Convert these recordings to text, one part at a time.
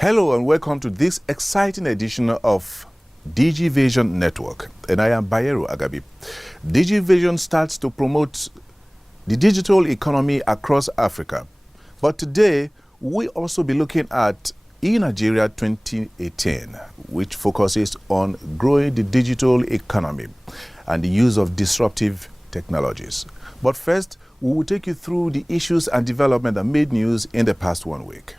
Hello and welcome to this exciting edition of Digivation Network, and I am Bayero Agabi. Digivation starts to promote the digital economy across Africa, but today we also be looking at eNigeria 2018, which focuses on growing the digital economy and the use of disruptive technologies. But first, we will take you through the issues and development that made news in the past 1 week.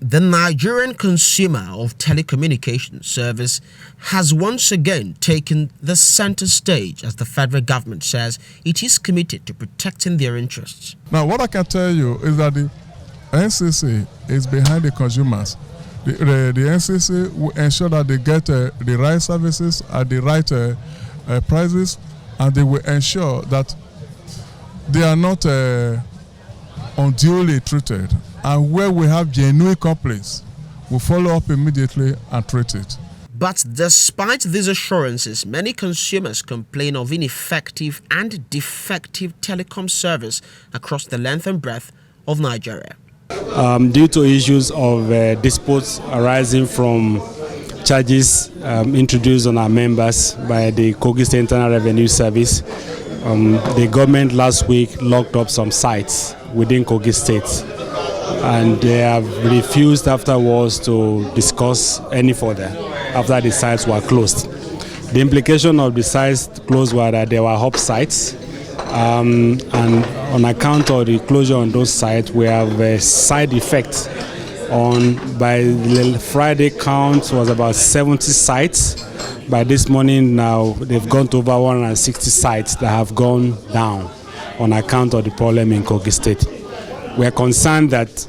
The Nigerian consumer of telecommunications service has once again taken the center stage as the federal government says it is committed to protecting their interests. Now, what I can tell you is that the NCC is behind the consumers. The NCC will ensure that they get the right services at the right prices, and they will ensure that they are not unduly treated. And where we have genuine complaints, we'll follow up immediately and treat it. But despite these assurances, many consumers complain of ineffective and defective telecom service across the length and breadth of Nigeria. Due to issues of disputes arising from charges introduced on our members by the Kogi State Internal Revenue Service, the government last week locked up some sites within Kogi State, and they have refused afterwards to discuss any further after the sites were closed. The implication of the sites closed were that there were hub sites, and on account of the closure on those sites, we have a side effect on, by the Friday count, was about 70 sites. By this morning now, they've gone to over 160 sites that have gone down on account of the problem in Kogi State. We are concerned that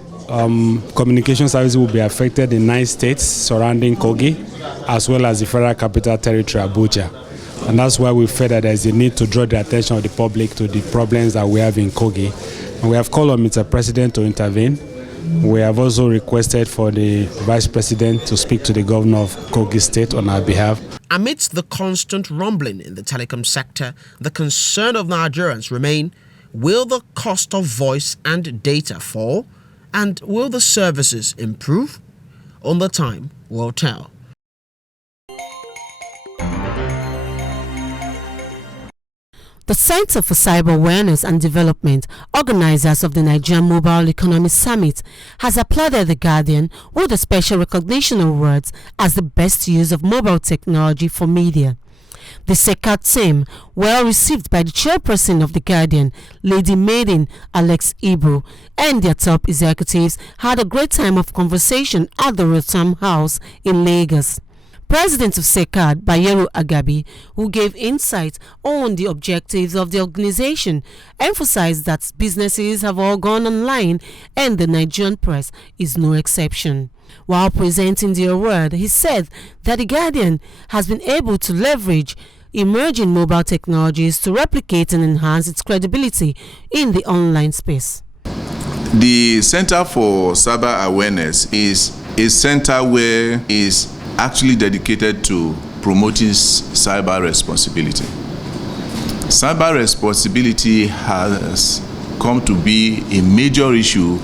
communication services will be affected in 9 states surrounding Kogi, as well as the Federal Capital Territory, Abuja. And that's why we felt that there is a need to draw the attention of the public to the problems that we have in Kogi. And we have called on Mr. President to intervene. We have also requested for the Vice President to speak to the Governor of Kogi State on our behalf. Amidst the constant rumbling in the telecom sector, the concern of Nigerians remain: will the cost of voice and data fall? And will the services improve? Only time will tell. The Center for Cyber Awareness and Development, organizers of the Nigerian Mobile Economy Summit, has applauded The Guardian with a special recognition awards as the best use of mobile technology for media. The CECAD team, well received by the chairperson of The Guardian, Lady Maiden Alex Ibu, and their top executives, had a great time of conversation at the Rotham House in Lagos. President of CECAD, Bayero Agabi, who gave insight on the objectives of the organization, emphasized that businesses have all gone online and the Nigerian press is no exception. While presenting the award, he said that The Guardian has been able to leverage emerging mobile technologies to replicate and enhance its credibility in the online space. The Center for Cyber Awareness is a center where is actually dedicated to promoting cyber responsibility. Cyber responsibility has come to be a major issue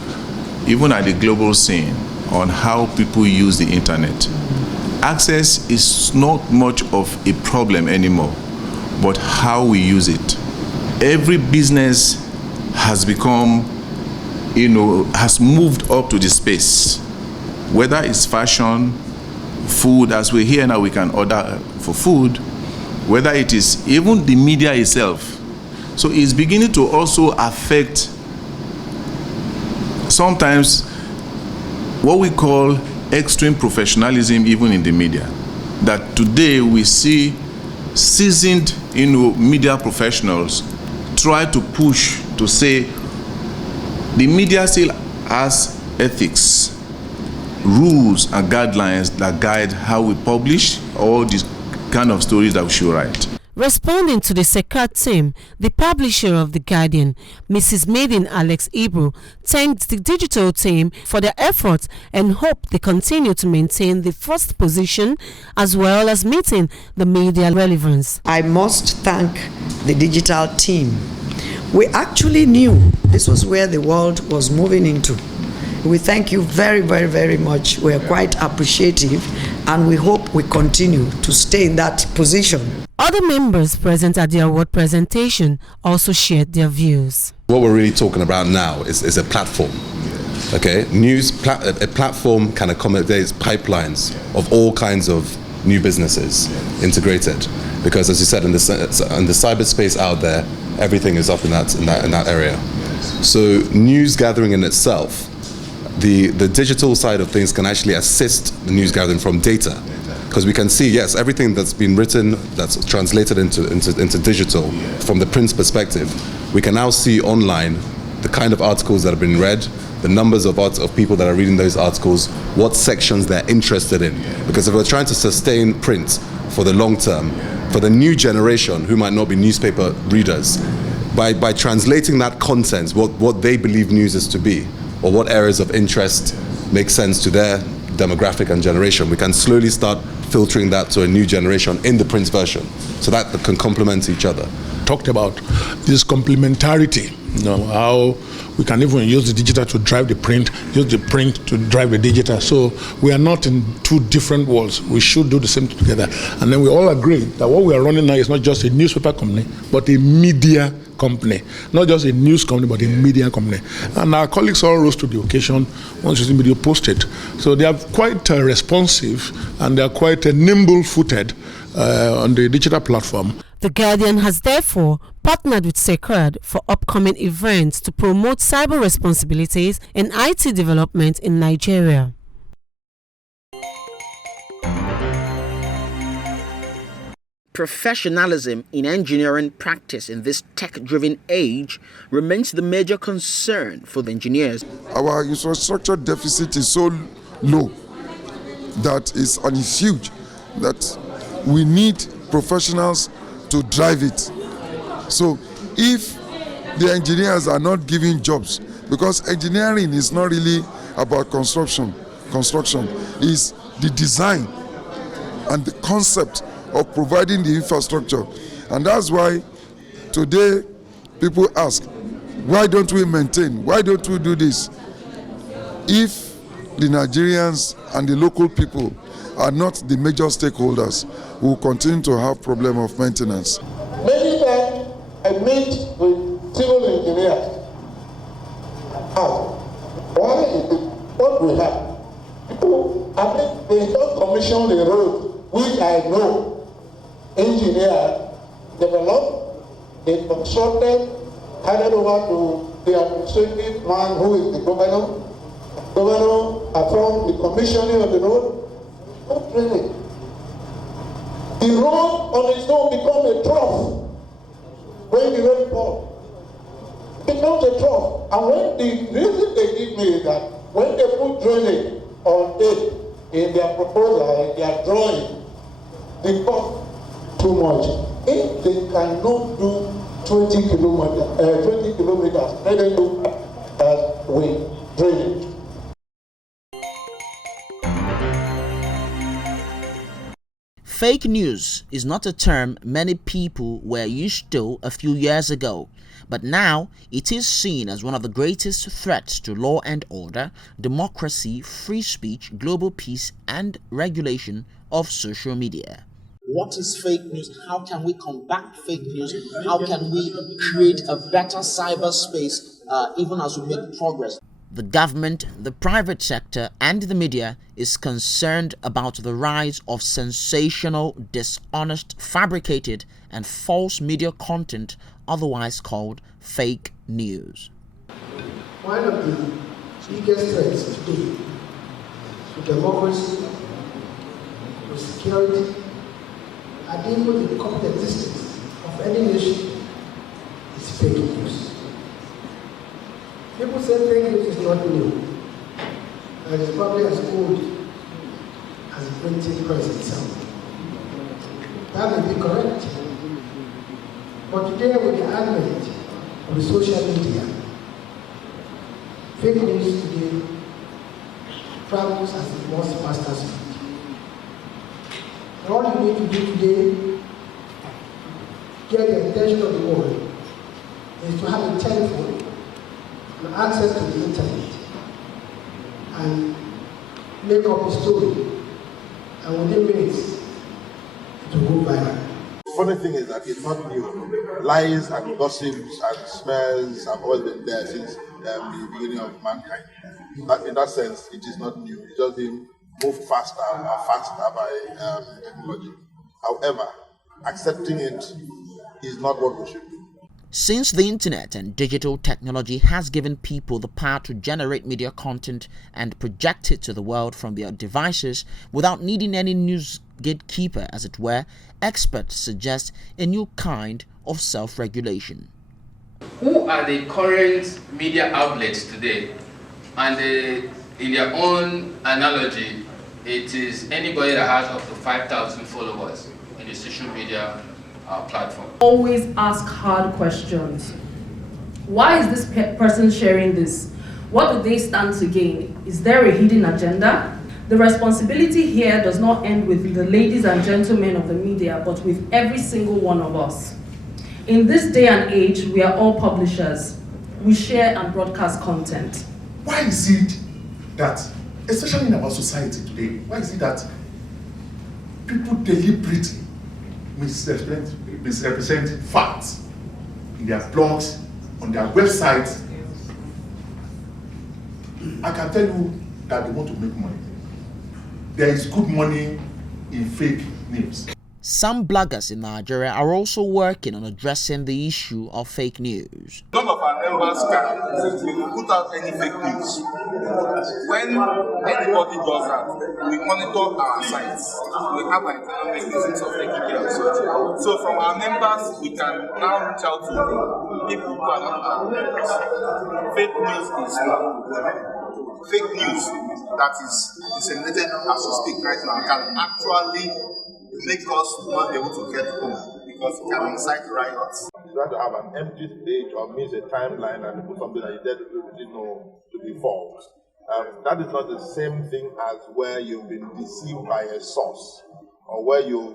even at the global scene on how people use the internet. Access is not much of a problem anymore, but how we use it. Every business has become, has moved up to the space, whether it's fashion, food, as we're here now, we can order for food, whether it is even the media itself. So it's beginning to also affect sometimes what we call extreme professionalism even in the media. That today we see seasoned media professionals try to push to say the media still has ethics, rules and guidelines that guide how we publish all these kind of stories that we should write. Responding to the CECAD team, the publisher of The Guardian, Mrs. Maiden Alex Ibru, thanked the digital team for their efforts and hoped they continue to maintain the first position as well as meeting the media relevance. I must thank the digital team. We actually knew this was where the world was moving into. We thank you very, very, very much. We are quite appreciative and we hope we continue to stay in that position. Other members present at the award presentation also shared their views. What we're really talking about now is a platform. Okay, a platform can accommodate pipelines of all kinds of new businesses integrated. Because as you said, in the cyberspace out there, everything is up in that area. So news gathering in itself, the digital side of things can actually assist the news gathering from data. Because we can see, yes, everything that's been written, that's translated into digital, from the print perspective, we can now see online the kind of articles that have been read, the numbers of people that are reading those articles, what sections they're interested in. Because if we're trying to sustain print for the long term, for the new generation who might not be newspaper readers, by translating that content, what they believe news is to be, or what areas of interest make sense to their demographic and generation, we can slowly start filtering that to a new generation in the print version, so that they can complement each other. Talked about this complementarity, how we can even use the digital to drive the print, use the print to drive the digital. So we are not in two different worlds. We should do the same thing together. And then we all agree that what we are running now is not just a newspaper company, but a media company. Not just a news company, but a media company. And our colleagues all rose to the occasion once the video posted. So they are quite responsive and they are quite nimble-footed on the digital platform. The Guardian has therefore partnered with CECAD for upcoming events to promote cyber responsibilities in IT development in Nigeria. Professionalism in engineering practice in this tech-driven age remains the major concern for the engineers. Our infrastructure deficit is so low that it's huge that we need professionals to drive it. So if the engineers are not giving jobs, because engineering is not really about construction is the design and the concept of providing the infrastructure. And that's why today people ask, why don't we maintain? Why don't we do this? If the Nigerians and the local people are not the major stakeholders, we will continue to have problem of maintenance. Many times I meet with civil engineers. Why is it what we have? People, they just commission the road, which I know engineers developed, they consulted, handed over to the administrative man who is the governor. Governor affirmed the commissioning of the road. Not really. The road on its own becomes a trough when the rain falls. It becomes a trough. And when the reason they give me is that when they put drainage on it in their proposal, in their drawing, they cost too much. If they cannot do 20 kilometers, let them do with drainage. Fake news is not a term many people were used to a few years ago, but now it is seen as one of the greatest threats to law and order, democracy, free speech, global peace, and regulation of social media. What is fake news? How can we combat fake news? How can we create a better cyberspace even as we make progress? The government, the private sector, and the media is concerned about the rise of sensational, dishonest, fabricated, and false media content, otherwise called fake news. One of the biggest threats today to democracy, to security, and even the complete existence of any nation is fake news. People say fake news is not new, and it's probably as old as the printing press itself. That may be correct, But today, with the advent of the social media, fake news today travels at the most faster speed. And all you need to do today, get the attention of the world, is to have a telephone and access to the internet and make up a story, and within minutes it will go viral. The funny thing is that it's not new. Lies and gossips and smears have always been there since the beginning of mankind. In that sense, it is not new. It's just been moved faster by technology. However, accepting it is not what we should do. Since the internet and digital technology has given people the power to generate media content and project it to the world from their devices without needing any news gatekeeper, as it were, experts suggest a new kind of self-regulation. Who are the current media outlets today? And in their own analogy, it is anybody that has up to 5,000 followers in the social media platform. Always ask hard questions. Why is this person sharing this? What do they stand to gain? Is there a hidden agenda? The responsibility here does not end with the ladies and gentlemen of the media, but with every single one of us. In this day and age, we are all publishers. We share and broadcast content. Why is it that, especially in our society today, why is it that people deliberately misrepresent facts in their blogs, on their websites? I can tell you that they want to make money. There is good money in fake news. Some bloggers in Nigeria are also working on addressing the issue of fake news. None of our members can put out any fake news. When anybody does that, we monitor our sites. We have an internal mechanisms of taking care of such. So from our members, we can now reach out to people who are not our members. Fake news is fake news that is disseminated as we speak right now can actually make us not be able to get home because it can incite riots. You have to have an empty page or miss a timeline and put something that you didn't know to be false. That is not the same thing as where you've been deceived by a source or where you're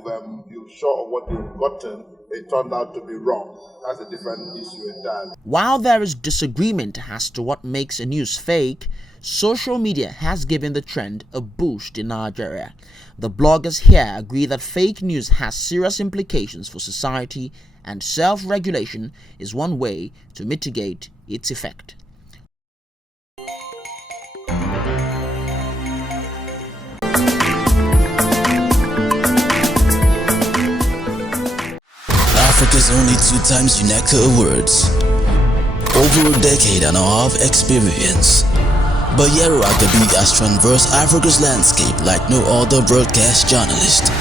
sure of what you've gotten, it turned out to be wrong. That's a different issue entirely. While there is disagreement as to what makes a news fake, social media has given the trend a boost in Nigeria. The bloggers here agree that fake news has serious implications for society, and self-regulation is one way to mitigate its effect. Africa's only 2 times UNECA Awards. Over a decade and a half experience. Bayero Agabi has traversed Africa's landscape like no other broadcast journalist.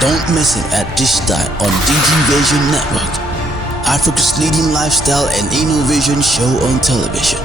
Don't miss him at this time on Digivation Network, Africa's leading lifestyle and innovation show on television.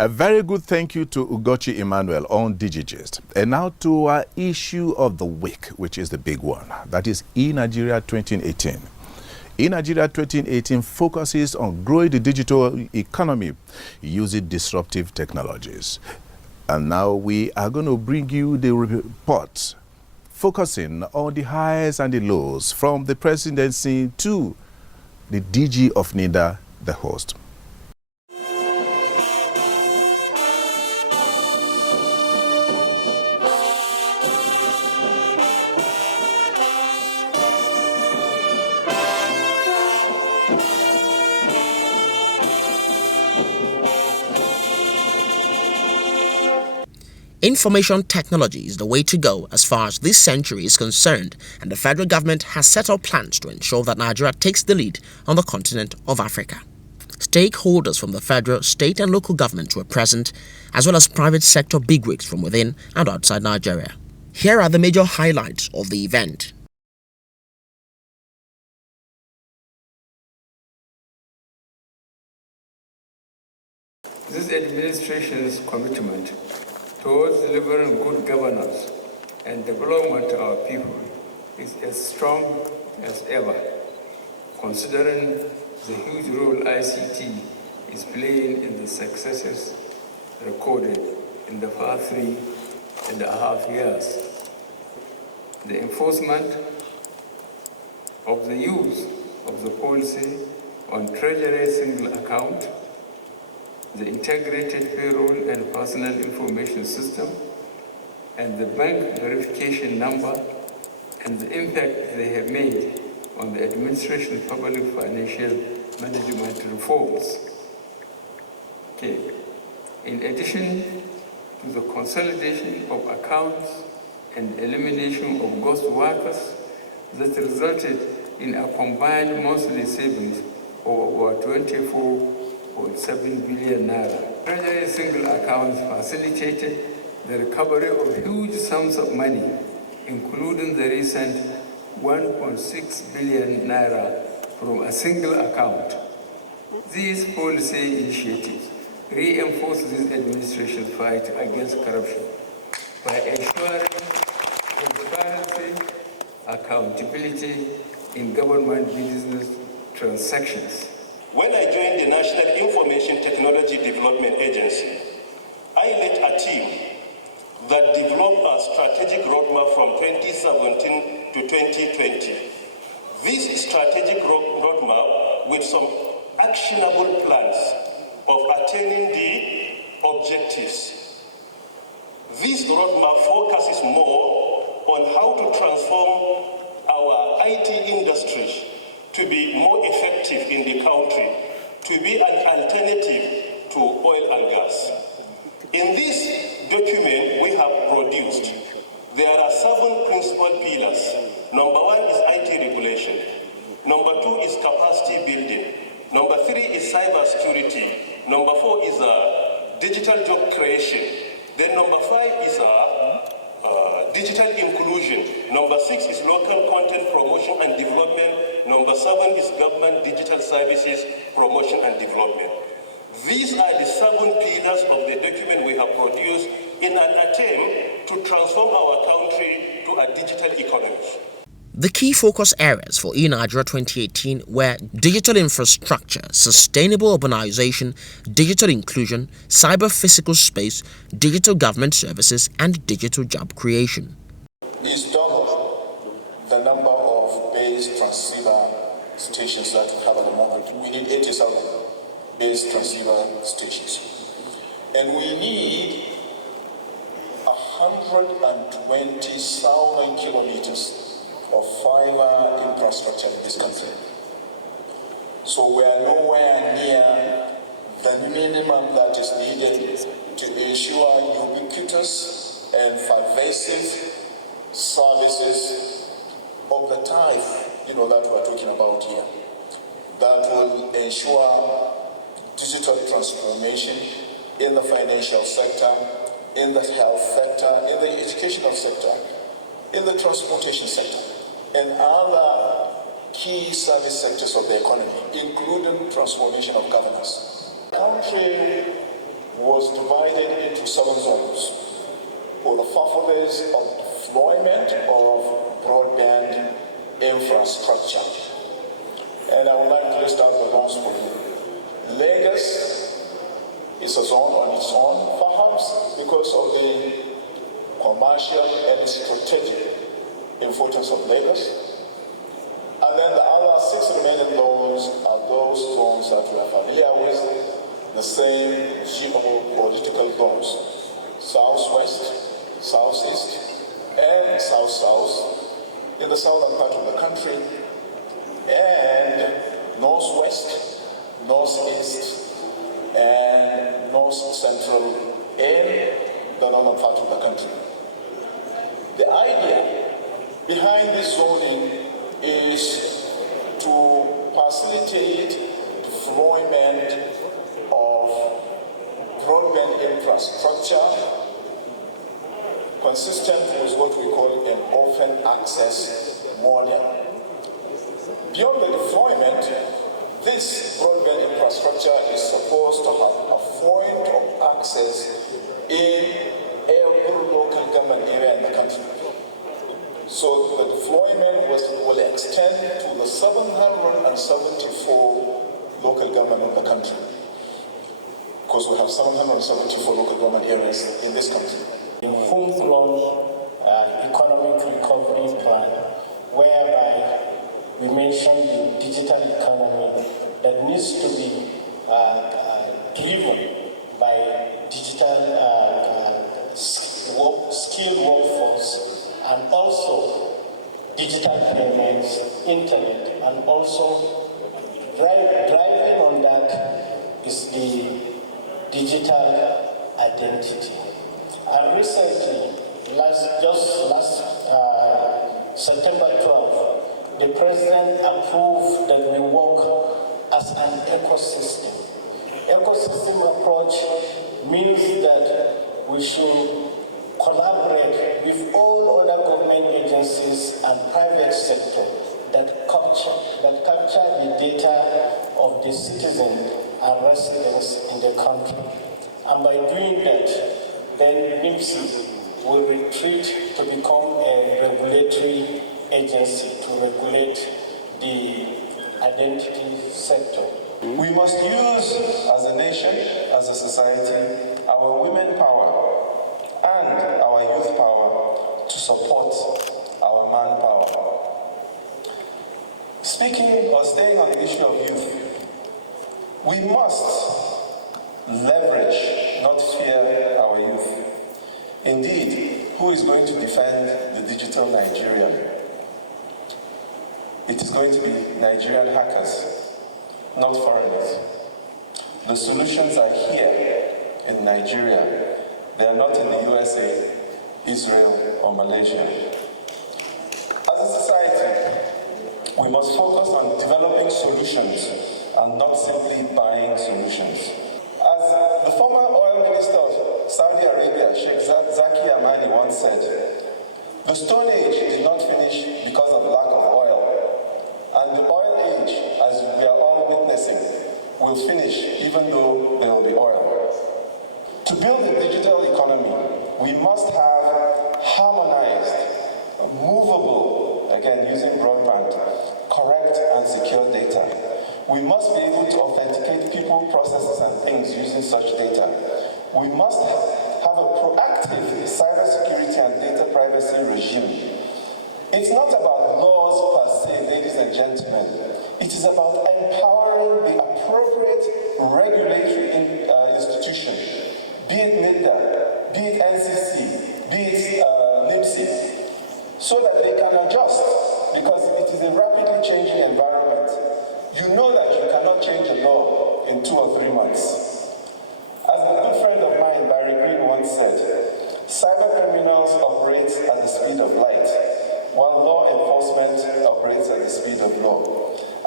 A very good thank you to Ugochi Emmanuel on Digigist. And now to our issue of the week, which is the big one. That is eNigeria 2018. eNigeria 2018 focuses on growing the digital economy using disruptive technologies. And now we are going to bring you the report focusing on the highs and the lows from the presidency to the DG of NIDA, the host. Information technology is the way to go as far as this century is concerned, and the federal government has set up plans to ensure that Nigeria takes the lead on the continent of Africa. Stakeholders from the federal, state and local governments were present, as well as private sector bigwigs from within and outside Nigeria. Here are the major highlights of the event. This administration's commitment towards delivering good governance and development of our people is as strong as ever, considering the huge role ICT is playing in the successes recorded in the past 3.5 years. The enforcement of the use of the policy on Treasury single account, the integrated payroll and personal information system, and the bank verification number, and the impact they have made on the administration of public financial management reforms. Okay. In addition to the consolidation of accounts and elimination of ghost workers that resulted in a combined monthly savings of over 24.7 billion naira. Treasury single accounts facilitated the recovery of huge sums of money, including the recent 1.6 billion naira from a single account. These policy initiatives reinforce this administration's fight against corruption by ensuring transparency, accountability in government business transactions. When I joined the National Information Technology Development Agency, I led a team that developed a strategic roadmap from 2017 to 2020. This strategic roadmap with some actionable plans of attaining the objectives. This roadmap focuses more on how to transform our IT industry to be more effective in the country, to be an alternative to oil and gas. In this document we have produced, there are 7 principal pillars. Number 1 is IT regulation. Number 2 is capacity building. Number 3 is cybersecurity. Number 4 is digital job creation. Then number 5 is digital inclusion. Number 6 is local content promotion and development. Number 7 is government digital services promotion and development. These are the 7 pillars of the document we have produced in an attempt to transform our country to a digital economy. The key focus areas for eNigeria 2018 were digital infrastructure, sustainable urbanization, digital inclusion, cyber physical space, digital government services, and digital job creation. Is double the number of base transceiver stations that we have at the moment. We need 80,000 base transceiver stations. And we need 120,000 kilometers of fiber infrastructure in this country. So we are nowhere near the minimum that is needed to ensure ubiquitous and pervasive services of the type, that we're talking about here, that will ensure digital transformation in the financial sector, in the health sector, in the educational sector, in the transportation sector, and other key service sectors of the economy, including transformation of governance. The country was divided into 7 zones for the purposes of deployment of broadband infrastructure. And I would like to list out the zones for you. Lagos is a zone on its own, perhaps because of the commercial and strategic importance of Lagos. And then the other 6 remaining zones are those zones that we are familiar with, the same geopolitical zones: southwest, southeast, and south-south in the southern part of the country, and northwest, northeast, and north central in the northern part of the country. The idea behind this zoning is to facilitate deployment of broadband infrastructure consistent with what we call an open access model. Beyond the deployment, this broadband infrastructure is supposed to have a point of access in every local government area in the country. So the deployment will extend to the 774 local government of the country, because we have 774 local government areas in this country. A full-blown economic recovery plan, whereby we mentioned the digital economy that needs to be driven by digital skilled workforce, and also digital payments, internet, and also driving on that is the digital identity. And recently, last September 12, the President approved that we work as an ecosystem. Ecosystem approach means that we should collaborate with all other government agencies and private sector that capture the data of the citizens and residents in the country. And by doing that, then NIMSI will retreat to become a regulatory agency to regulate the identity sector. We must use, as a nation, as a society, our women power and our youth power to support our manpower. Speaking or staying on the issue of youth, we must leverage, not fear, our youth. Indeed, who is going to defend the digital Nigeria? It is going to be Nigerian hackers, not foreigners. The solutions are here in Nigeria. They are not in the USA, Israel, or Malaysia. As a society, we must focus on developing solutions and not simply buying solutions. As the former oil minister of Saudi Arabia, Sheikh Zaki Amani, once said, the Stone Age did not finish because of lack of oil. And the oil age, as we are all witnessing, will finish even though there will be oil. To build a digital economy, we must have harmonized, movable, again using broadband, correct and secure data. We must be able to authenticate people, processes, and things using such data. We must have a proactive cybersecurity and data privacy regime. It's not about laws per se, ladies and gentlemen. It is about empowering the appropriate regulatory institution, be it NIDA, be it NCC, be it NIMSI, so that they can adjust, because it is a rapidly changing environment. You know that you cannot change a law in 2 or 3 months. As a good friend of mine, Barry Green, once said, cyber criminals operate at the speed of light, while law enforcement operates at the speed of law.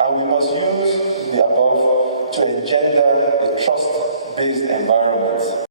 And we must use the above to engender a trust-based environment.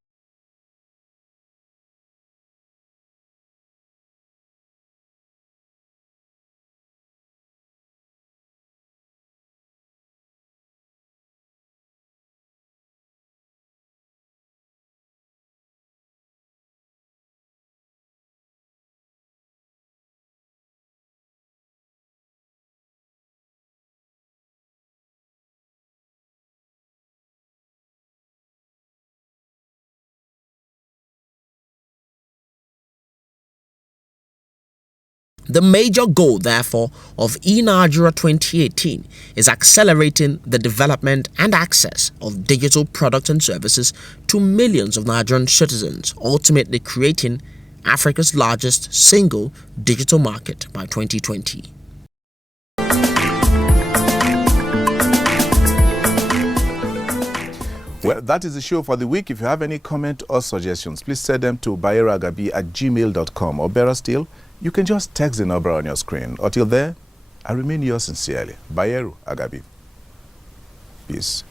The major goal, therefore, of eNigeria 2018 is accelerating the development and access of digital products and services to millions of Nigerian citizens, ultimately creating Africa's largest single digital market by 2020. Well, that is the show for the week. If you have any comment or suggestions, please send them to bayeragabi@gmail.com, or better still, you can just text the number on your screen. Until then, I remain yours sincerely, Bayeru Agabi. Peace.